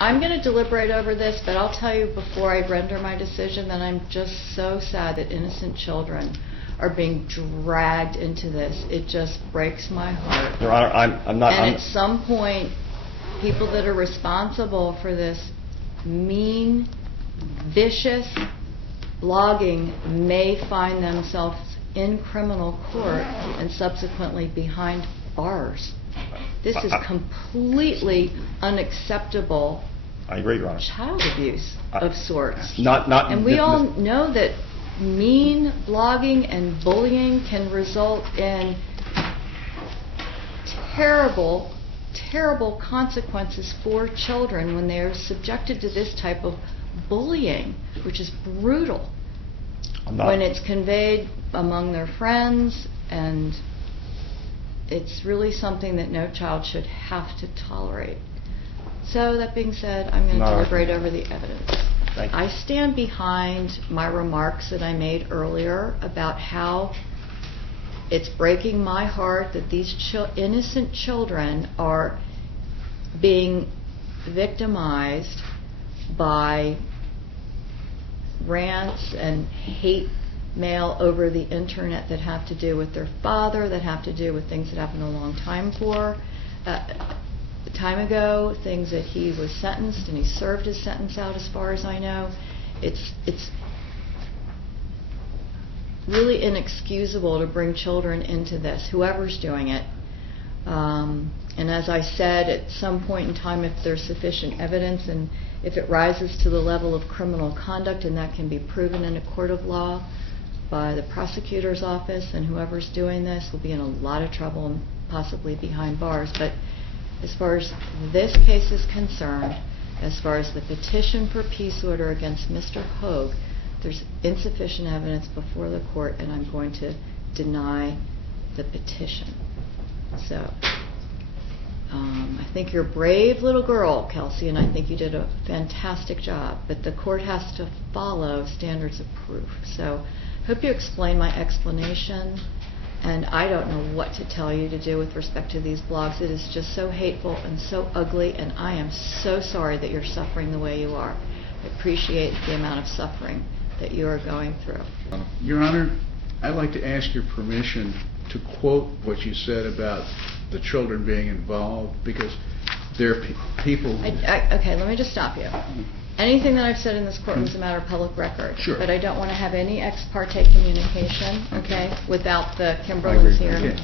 I'm going to deliberate over this, but I'll tell you before I render my decision that I'm just so sad that innocent children are being dragged into this. It just breaks my heart. Your Honor, I'm not... And at some point, people that are responsible for this mean, vicious blogging may find themselves in criminal court and subsequently behind bars. This is completely unacceptable. I agree, Your Honor. Child abuse of sorts. And we all know that mean blogging and bullying can result in terrible, terrible consequences for children when they are subjected to this type of bullying, which is brutal. When it's conveyed among their friends, and it's really something that no child should have to tolerate. So that being said, I'm going to deliberate over the evidence. Thank you. I stand behind my remarks that I made earlier about how it's breaking my heart that these innocent children are being victimized by rants and hate mail over the internet that have to do with their father, that have to do with things that happened a long time ago, things that he was sentenced and he served his sentence out, as far as I know. It's really inexcusable to bring children into this, whoever's doing it. And as I said, at some point in time, if there's sufficient evidence and if it rises to the level of criminal conduct and that can be proven in a court of law by the prosecutor's office, and whoever's doing this will be in a lot of trouble and possibly behind bars. But as far as this case is concerned, as far as the petition for peace order against Mr. Hoge, there's insufficient evidence before the court, and I'm going to deny the petition. So I think you're a brave little girl, Kelsey, and I think you did a fantastic job, but the court has to follow standards of proof. So hope you explain my explanation, and I don't know what to tell you to do with respect to these blogs. It is just so hateful and so ugly, and I am so sorry that you're suffering the way you are. I appreciate the amount of suffering that you are going through. Your Honor, I'd like to ask your permission to quote what you said about the children being involved, because there are people... Okay, let me just stop you. Anything that I've said in this courtroom is a matter of public record. Sure. But I don't want to have any ex parte communication, okay, without the Kimberlins here. Okay.